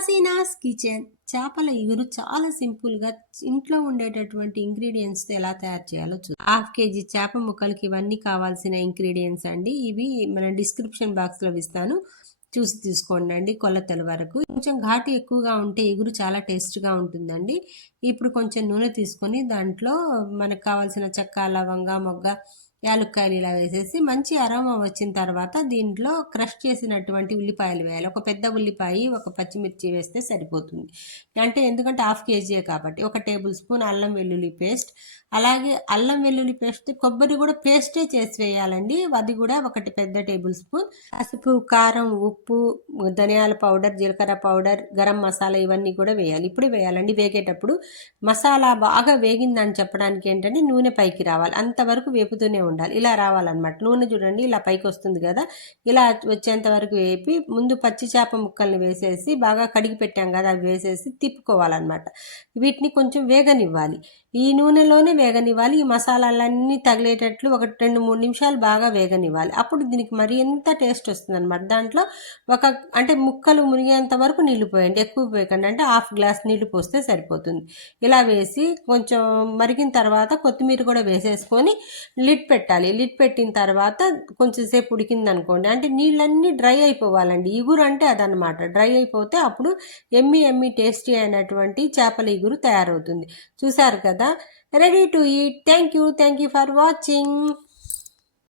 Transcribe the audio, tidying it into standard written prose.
Hasina's kitchen చేపల ఇగురు చాలా సింపుల్గా ఇంట్లో ఉండేటటువంటి ఇంగ్రీడియంట్స్తో ఎలా తయారు చేయాలో చూద్దాం. 1/2 కేజీ చేప ముక్కలకి ఇవన్నీ కావాల్సిన ఇంగ్రీడియంట్స్ అండి. ఇవి మన డిస్క్రిప్షన్ బాక్స్లో ఇస్తాను, చూసి తీసుకోండి అండి. కొలతల వరకు కొంచెం ఘాటు ఎక్కువగా ఉంటే ఇగురు చాలా టేస్ట్గా ఉంటుందండి. ఇప్పుడు కొంచెం నూనె తీసుకొని దాంట్లో మనకు కావాల్సిన చెక్క, లవంగ, మొగ్గ, యాలుక్కాయలు ఇలా వేసేసి మంచి అరోమా వచ్చిన తర్వాత దీంట్లో క్రష్ చేసినటువంటి ఉల్లిపాయలు వేయాలి. ఒక పెద్ద ఉల్లిపాయ, ఒక పచ్చిమిర్చి వేస్తే సరిపోతుంది. అంటే ఎందుకంటే 1/2 కేజీయే కాబట్టి. 1 టేబుల్ స్పూన్ అల్లం వెల్లుల్లి పేస్ట్, అలాగే అల్లం వెల్లుల్లి పేస్ట్ కొబ్బరి కూడా పేస్టే చేసి వేయాలండి. అది కూడా 1 పెద్ద టేబుల్ స్పూన్. పసుపు, కారం, ఉప్పు, ధనియాల పౌడర్, జీలకర్ర పౌడర్, గరం మసాలా ఇవన్నీ కూడా వేయాలి. ఇప్పుడు వేయాలండి. వేగేటప్పుడు మసాలా బాగా వేగిందని చెప్పడానికి ఏంటంటే నూనె పైకి రావాలి, అంతవరకు వేపుతూనే ఉండాలి. ఇలా రావాలన్నమాట. నూనె చూడండి ఇలా పైకి వస్తుంది కదా, ఇలా వచ్చేంత వరకు వేపి ముందు పచ్చి చేప ముక్కల్ని వేసేసి బాగా కడిగి పెట్టాం కదా అవి వేసేసి తిప్పుకోవాలన్నమాట. వీటిని కొంచెం వేగనివ్వాలి, ఈ నూనెలోనే వేగనివ్వాలి. ఈ మసాలాలన్నీ తగిలేటట్లు 2-3 నిమిషాలు బాగా వేగనివ్వాలి. అప్పుడు దీనికి మరి ఎంత టేస్ట్ వస్తుంది అనమాట. దాంట్లో అంటే ముక్కలు మునిగేంత వరకు నీళ్లు పోయండి, ఎక్కువ పోయకండి. అంటే 1/2 గ్లాస్ నీళ్లు పోస్తే సరిపోతుంది. ఇలా వేసి కొంచెం మరిగిన తర్వాత కొత్తిమీర కూడా వేసేసుకొని లిడ్ పెట్టాలి. లిడ్ పెట్టిన తర్వాత కొంచెం సేపు ఉడికింది అనుకోండి, అంటే నీళ్ళన్నీ డ్రై అయిపోవాలండి. ఇగురు అంటే అదనమాట. డ్రై అయిపోతే అప్పుడు ఎమ్మి ఎమ్మి టేస్టీ అయినటువంటి చేపల ఇగురు తయారవుతుంది. చూసారు కదా, ready to eat. Thank you for watching.